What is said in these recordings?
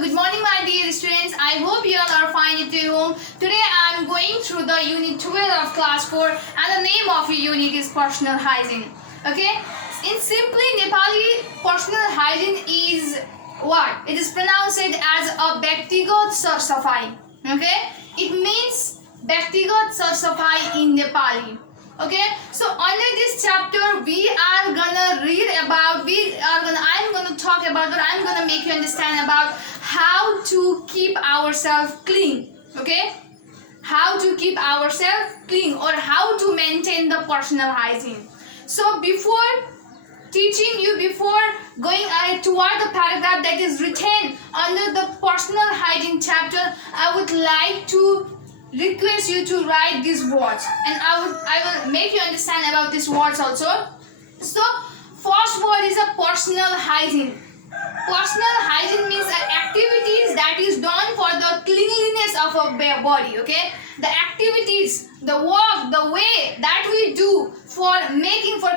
good morning my dear students. I hope you all are fine at your home. Today I am going through the unit 12 of class 4 and the name of your unit is personal hygiene. Okay? In simply Nepali, personal hygiene is what? It is pronounced as a Byaktigat Sar-Safai. Okay? It means Byaktigat Sar-Safai in Nepali. Okay, so under this chapter I'm gonna talk about, or I'm gonna make you understand about how to keep ourselves clean. Okay, how to keep ourselves clean or how to maintain the personal hygiene. So before going ahead toward the paragraph that is written under the personal hygiene chapter, I would like to request you to write these words, and I will make you understand about these words also. So first word is a personal hygiene. Personal hygiene means activities that is done for the cleanliness of a body. Okay, the activities, the work, the way that we do for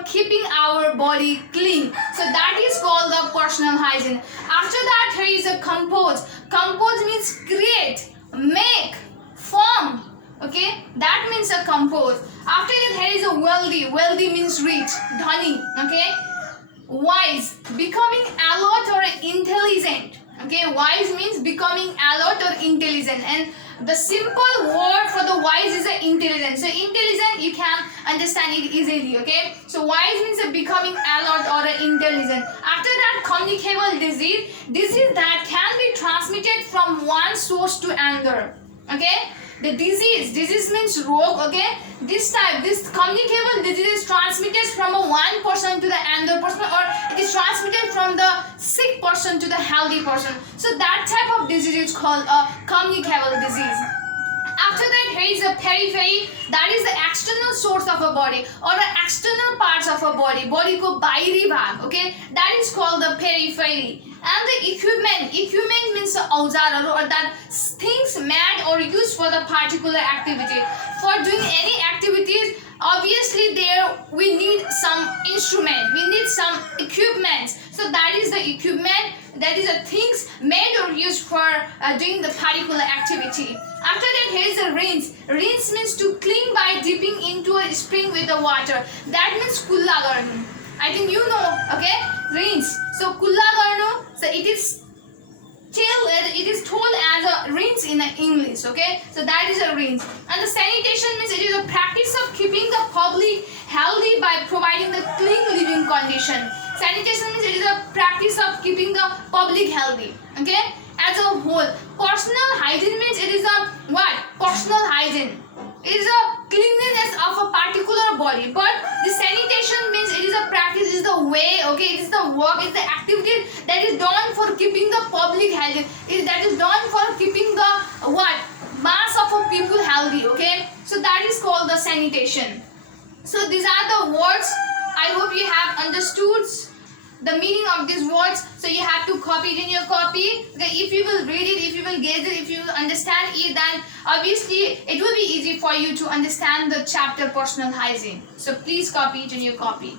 keeping our body clean. So that is called the personal hygiene. After that, here is a compose. Compose means create, make, form. Okay, that means a compose. After that, here is a wealthy. Wealthy means rich, dhani. Okay, wise, becoming alert or intelligent. Okay, wise means becoming alert or intelligent, and the simple word for the wise is intelligent. So intelligent, you can understand it easily. Okay, so wise means becoming alert or intelligent. After that, communicable disease that can be transmitted from one source to another. Okay, the disease means rog. Okay, this communicable disease is transmitted from one person to the another person, or it is transmitted from the sick person to the healthy person. So that type of disease is called a communicable disease. After that, here is a periphery, that is the external source of a body or the external parts of a body. Body ko bairi bhag. Okay, that is called the periphery. And the equipment means the auzar or that things made or used for the particular activity. For doing any activities, obviously there we need some instrument, we need some equipment. So that is the equipment, that is the things made or used for doing the particular activity. After that, here is a rinse. Rinse means to clean by dipping into a spring with the water. That means kulla garnu. I think you know. Okay, rinse. So kulla garnu. So it is told as a rinse in English. Okay, so that is a rinse. And the sanitation means it is a practice of keeping the public healthy by providing the clean living condition. Sanitation means it is a practice of keeping the public healthy. Okay, as a whole, personal hygiene means it is a what? Personal hygiene. It is a cleanliness of a particular body, but the sanitation means it is a practice, it is the way, okay, it is the work, it is the activity that is done for keeping the public healthy, that is done for keeping the what? Mass of a people healthy. Okay, so that is called the sanitation. So these are the words. I hope you have understood the meaning of these words. So you have to copy it in your copy. Okay, if you will read it, if you will get it, if you will understand it, then obviously it will be easy for you to understand the chapter personal hygiene. So please copy it in your copy.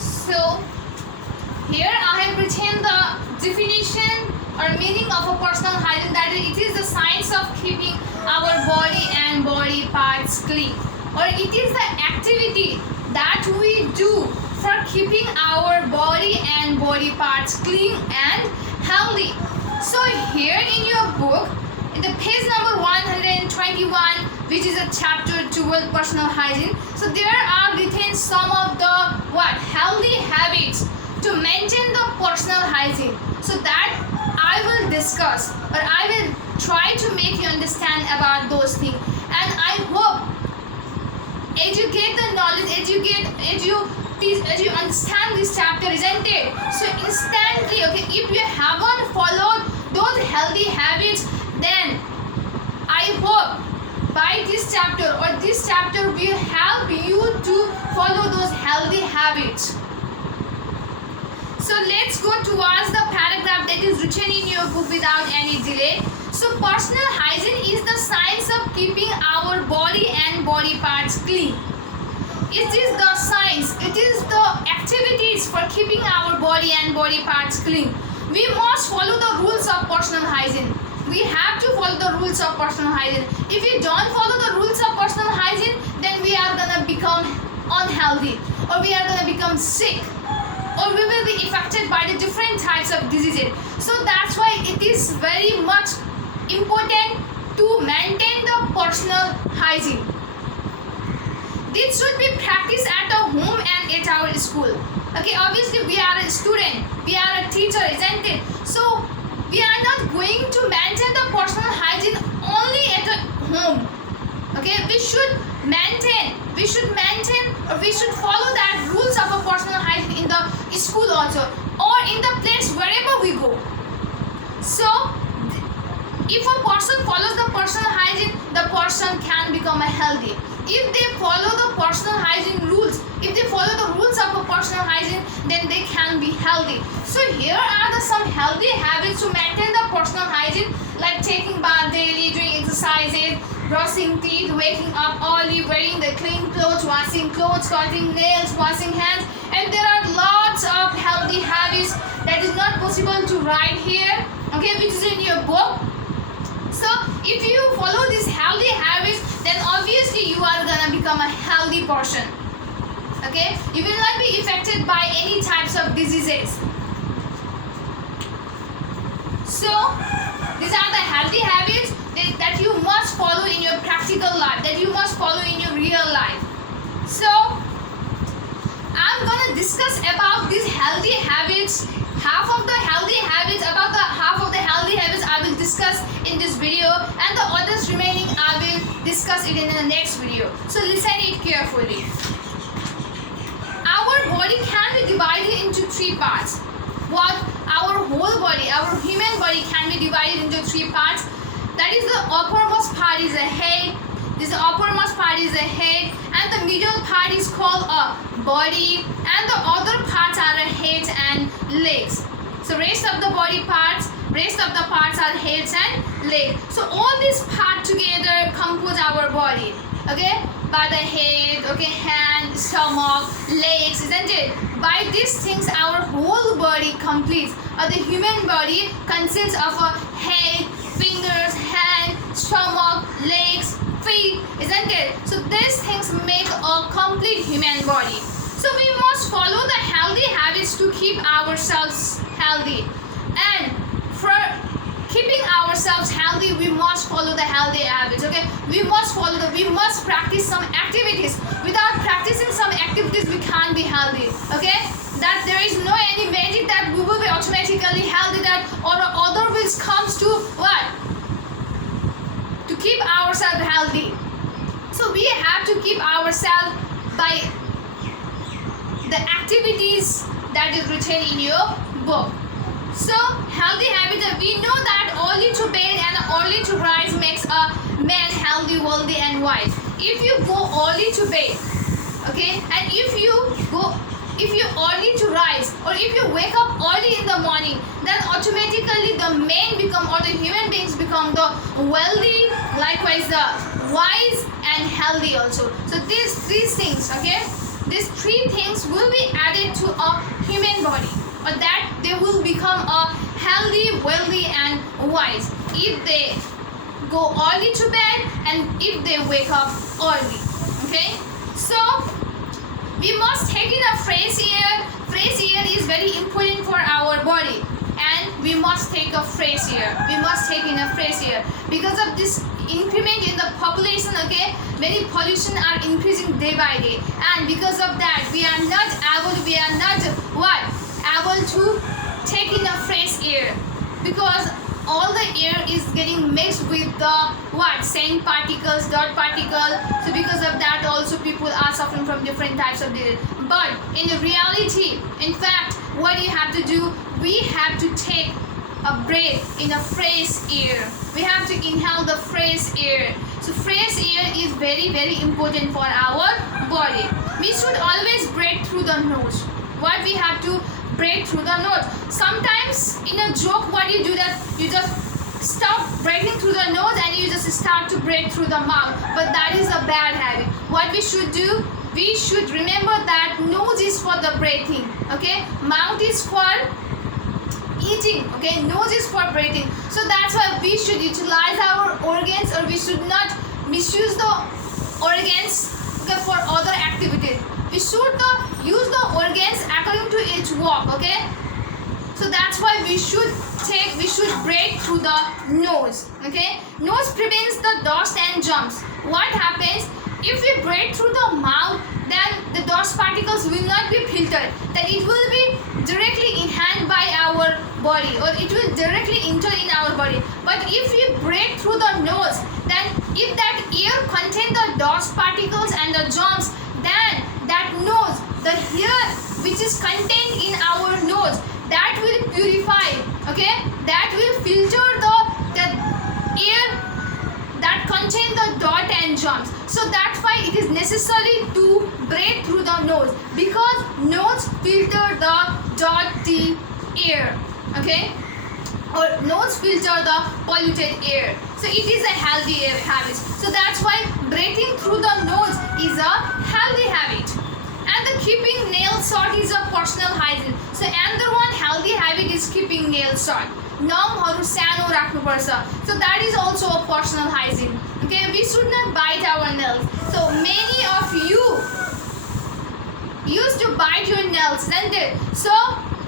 So here I have written the definition or meaning of a personal hygiene, that it is the science of keeping our body and body parts clean, or it is the activity that we do for keeping our body and body parts clean and healthy. So here in your book, in the page number 121, which is a chapter 12 personal hygiene, so there are written some of the healthy habits to maintain the personal hygiene. So that I will discuss, or I will try to make you understand about those things, and I hope as you get the knowledge, as you understand this chapter, isn't it? So instantly, okay, if you haven't followed those healthy habits, then I hope by this chapter will help you to follow those healthy habits. So let's go towards the paragraph that is written in your book without any delay. So personal hygiene is the science of keeping our body and body parts clean. It is the science, it is the activity body parts clean. We must follow the rules of personal hygiene. We have to follow the rules of personal hygiene. If we don't follow the rules of personal hygiene, then we are gonna become unhealthy, or we are gonna become sick, or we will be affected by the different types of diseases. So that's why it is very much important to maintain the personal hygiene. This should be practiced at the home and at our school. Okay, obviously we are a student, we are a teacher, isn't it? So we are not going to maintain the personal hygiene only at the home. Okay, we should maintain, or we should follow that rules of a personal hygiene in the school also, or in the place wherever we go. So if a person follows the personal hygiene, the person can become a healthy. If they follow the personal hygiene rules, if they follow the rules of a personal hygiene, then they can be healthy. So here are some healthy habits to maintain the personal hygiene, like taking bath daily, doing exercises, brushing teeth, waking up early, wearing the clean clothes, washing clothes, cutting nails, washing hands, and there are lots of healthy habits that is not possible to write here, okay, which is in your book. So if you follow these healthy habits, then obviously you are gonna become a healthy person. Okay, you will not be affected by any types of diseases. So these are the healthy habits that you must follow in your practical life, that you must follow in your real life. So I'm gonna discuss about these healthy habits. Half of the healthy habits I will discuss in this video, and the others remaining I will discuss it in the next video. So listen it carefully. Our body can be divided into three parts. What? Our whole body, our human body can be divided into three parts. That is, the uppermost part is a head. This uppermost part is a head, and the middle part is called a body, and the other parts are a head and legs. So rest of the parts are heads and legs. So all these parts together compose our body. Okay, by the head, okay, hand, stomach, legs, isn't it? By these things our whole body completes. The human body consists of a head, fingers, hand, stomach, legs, feet, isn't it? So these things make a complete human body. So we must follow the healthy habits to keep ourselves healthy. And for keeping ourselves healthy, we must follow the healthy habits. Okay, we must practice some activities. Without practicing some activities, we can't be healthy. Okay, that there is no any magic that we will be automatically healthy, that or other wills comes to what? To keep ourselves healthy. So we have to keep ourselves by the activities that is written in your book. So healthy habits, we know that early to bed and early to rise makes a man healthy, wealthy and wise. If you go early to bed, okay, and if you early to rise, or if you wake up early in the morning, then automatically the men become, or the human beings become the wealthy, likewise the wise and healthy also. So these things, okay, these three things will be added to a human body, or that they will become a healthy, wealthy and wise if they go early to bed and if they wake up early. Okay, so we must take in a fresh air. Fresh air is very important for our body, and we must take a fresh air. We must take in a fresh air because of this increment in the population. Okay, many pollution are increasing day by day, and because of that we are not able to take in a fresh air, because all the air is getting mixed with the sand particles, dirt particles. So because of that also people are suffering from different types of disease. But in reality, in fact, what you have to do, we have to take a breath in a fresh air. We have to inhale the fresh air. So fresh air is very, very important for our body. We should always breathe through the nose. What we have to breathe through the nose. Sometimes in a joke, what you do, that you just stop breathing through the nose and you just start to breathe through the mouth. But that is a bad habit. What we should do, we should remember that nose is for the breathing, okay? Mouth is for eating, okay? Nose is for breathing. So that's why we should utilize our organs, or we should not misuse the organs, okay, for other activities. We should use the organs according to its work, okay? So that's why we should breathe through the nose, okay? Nose prevents the dust and germs. What happens if we breathe through the mouth? Then the dust particles will not be filtered. Then it will be directly inhaled by our body, or it will directly enter in our body. But if we breathe through the nose, then if that air contains the dust particles and the germs, then that nose, the air which is contained in our nose, that will purify, okay? That will filter the air that contain the dirt and germs. So that's why it is necessary to breathe through the nose, because nose filter the dirty air, okay? Or nose filter the polluted air. So it is a healthy habit. So that's why breathing through the nose is a healthy habit. And the keeping nails short is a personal hygiene. So another one healthy habit is keeping nails short. नखहरू सानो राख्नुपर्छ. So that is also a personal hygiene. Okay, we should not bite our nails. So many of you used to bite your nails, isn't it? So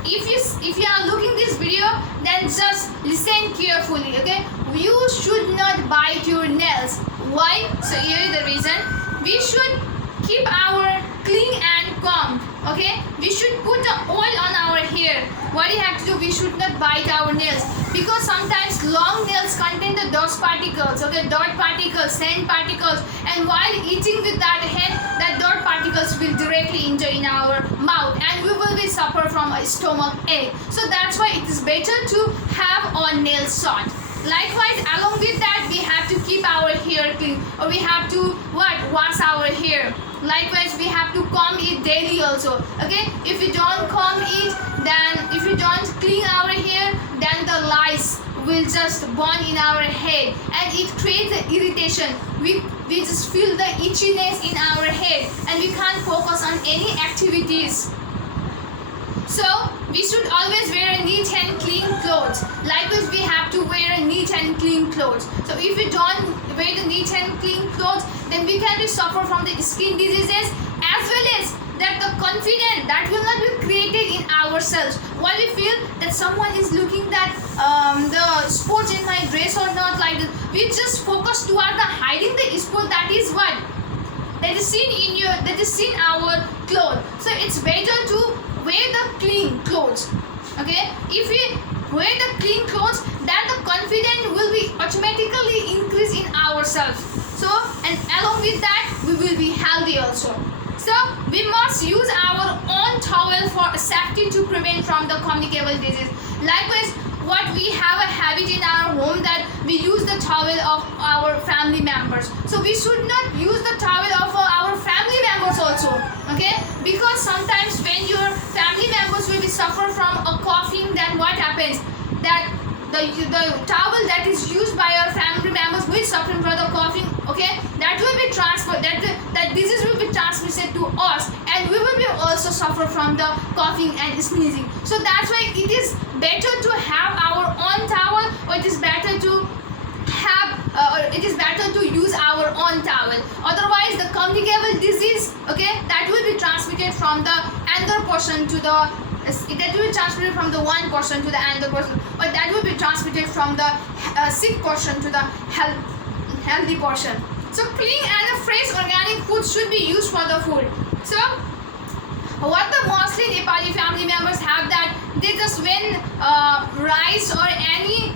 if you are looking this video, then just listen carefully. Okay, you should not bite your nails. Why? So here is the reason. We should keep our clean and calm. Okay, we should put the oil on our hair. What you have to do, we should not bite our nails, because sometimes long nails contain the dust particles, okay, dirt particles, sand particles, and while eating with that hand, that dirt particles will directly enter in our mouth, and we will be suffer from a stomach ache. So that's why it is better to have our nails short. Likewise, along with that, we have to keep our hair clean, or we have to wash our hair. Likewise, we have to comb it daily also. Okay, if we don't comb it, then if we don't clean our hair, then the lice will just burn in our head, and it creates an irritation. We just feel the itchiness in our head, and we can't focus on any activities. So we should always wear a neat and clean clothes. Likewise, we have to wear a neat and clean clothes. So if we don't wear the neat and clean clothes, then we can suffer from the skin diseases, as well as that the confidence that will not be created in ourselves. While we feel that someone is looking that the spots in my dress or not, like this, we just focus toward the hiding the spot. That is what that is seen our clothes. So it's better to wear the clean clothes. Okay, if we wear the clean clothes, then the confidence will be automatically increase in ourselves. So, and along with that, we will be healthy also. So we must use our own towel for safety to prevent from the communicable disease. Likewise, what we have a habit in our home that we use the towel of our family members. So we should not use the towel of our family members also. Okay, because sometimes when your family members will be suffer from a coughing, then what happens? That the towel that is used by our family members will suffer from the coughing. Okay, that will be transferred. That disease will be transmitted to us, and we will be also suffer from the coughing and sneezing. So that's why it is better to have our own towel, or it is better to use our own towel. Otherwise, the communicable disease, okay, that will be transmitted from the another person to the from the one person to the another person, or that will be transmitted from the sick person to the healthy person. So clean and fresh organic food should be used for the food. So what the mostly Nepali family members have, that they just when rice or any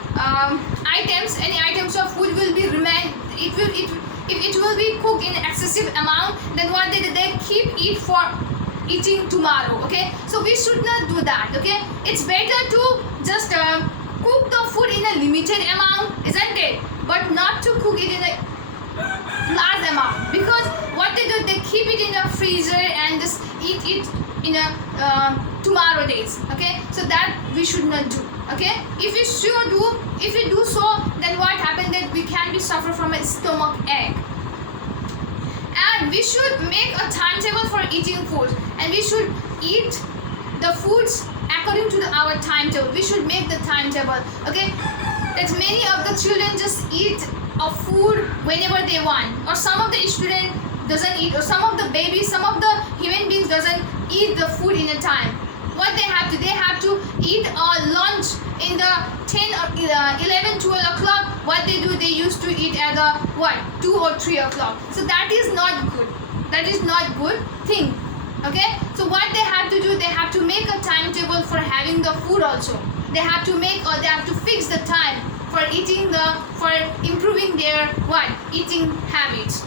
items of food will be remain, if it will be cooked in excessive amount, then what they keep it for eating tomorrow. Okay, so we should not do that. Okay, it's better to just cook the food in a limited amount, isn't it? But not to cook it in a large amount, because what they do, they keep it in a freezer and just eat it in a tomorrow days. Okay, so that we should not do. Okay, if we do so, then what happens, that we can be suffer from a stomach ache. And we should make a timetable for eating food, and we should eat the foods according to our timetable. We should make the timetable. Okay, that many of the children just eat a food whenever they want, or some of the student doesn't eat, or some of the babies, some of the human beings doesn't eat the food in a time. What they have to eat a lunch in the 10 or 11, 12 o'clock. What they do, they used to eat at the 2 or 3 o'clock. So that is not good. That is not good thing. Okay, so what they have to do, they have to make a timetable for having the food also. They have to make, or they have to fix the time for eating for improving their eating habits.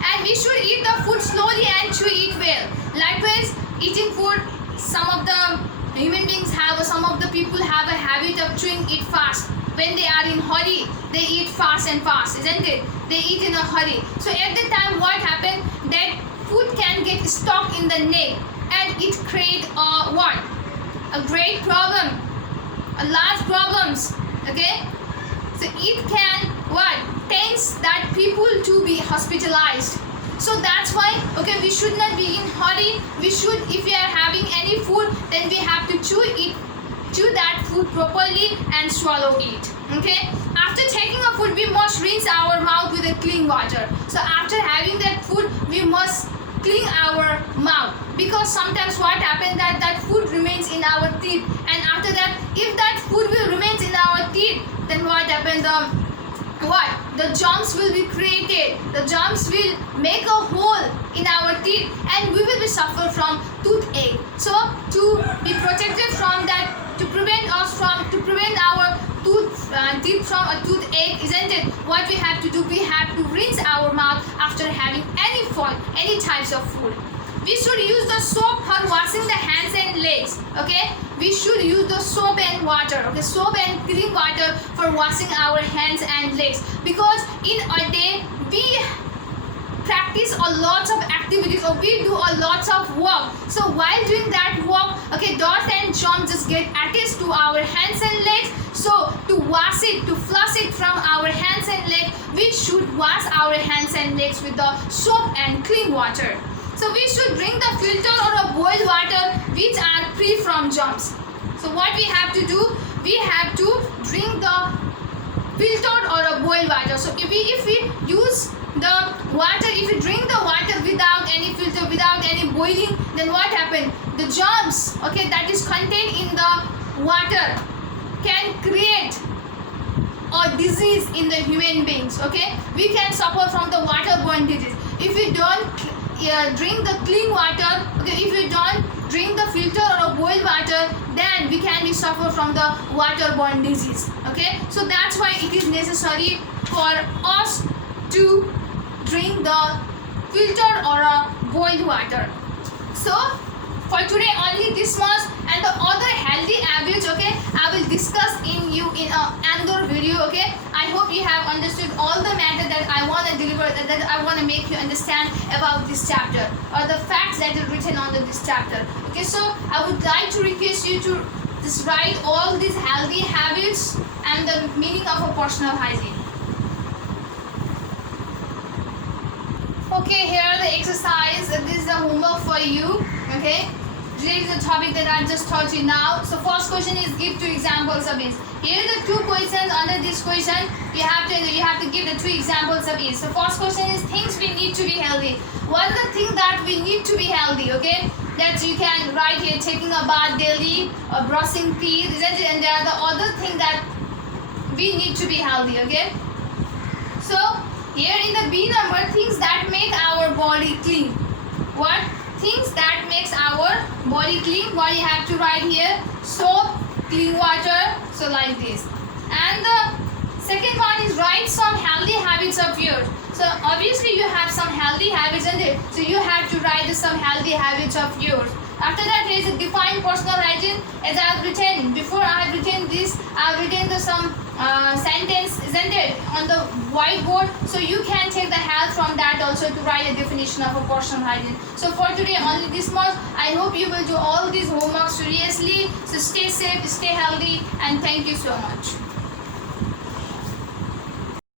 And we should eat the food slowly and to eat well. Likewise, eating food, some of the human beings have, or some of the people have a habit of chewing it fast. When they are in hurry, they eat fast and fast, isn't it? They eat in a hurry. So at the time, what happened? That food can get stuck in the neck, and it create a great problem, a large problems. Okay, so it can tends that people to be hospitalized. So that's why, okay, we should not be in hurry. We should, if we are having any food, then we have to chew that food properly and swallow it. Okay, after taking a food, we must rinse our mouth with a clean water. So after having that food, we must clean our mouth, because sometimes what happens that food remains in our teeth, and after that, if that food will remains in our teeth, then what happens? The germs will be created. The germs will make a hole in our teeth, and we will be suffer from toothache. So to be protected from that, to prevent our teeth from a toothache, isn't it? What we have to do, we have to rinse our mouth after having any types of food. We should use the soap for washing the hands and legs. Okay, we should use the soap and water. Okay, soap and clean water for washing our hands and legs, because in a day we practice a lot of activities, or we do a lot of work. So while doing that work, okay, dust and germs just get attached to our hands and legs. So to wash it, to flush it from our hands and legs, we should wash our hands and legs with the soap and clean water. So we should drink the filtered or a boiled water which are free from germs. So what we have to do, we have to drink the filtered or a boiled water. So if we use the water, if we drink the water without any filter, without any boiling, then what happens? The germs, okay, that is contained in the water can create a disease in the human beings. Okay, we can suffer from the waterborne disease if we don't drink the clean water. Okay, if we don't drink the filter or boiled water, then we can be suffer from the waterborne disease. Okay, so that's why it is necessary for us to drink the filtered or boiled water. So for today only this much, and the other healthy habits, okay, I will discuss in another video. Okay, I hope you have understood all the matter that I want to deliver, that I want to make you understand about this chapter, or the facts that are written under this chapter. Okay, so I would like to request you to just write all these healthy habits and the meaning of a personal hygiene. Okay, here are the exercise. This is the homework for you. Okay, this is the topic that I just taught you now. So first question is, give 2 examples of it. Here are the 2 questions. Under this question, you have to give the 2 examples of it. So first question is, things we need to be healthy. What are the things that we need to be healthy? Okay, that you can write here: taking a bath daily, or brushing teeth, isn't it? And there are the other things that we need to be healthy. Okay, so here in the B number, things that make our body clean. What? Things that makes our body clean. What you have to write here? Soap, clean water. So like this. And the second one is, write some healthy habits of yours. So obviously you have some healthy habits, isn't it? So you have to write some healthy habits of yours. After that, here is a define personal hygiene. As I have written before, I have written this. I have written some sentence, isn't it, on the whiteboard. So you can take the help from that also to write a definition of a personal hygiene. So for today only this much. I hope you will do all these homework seriously. So stay safe, stay healthy, and thank you so much.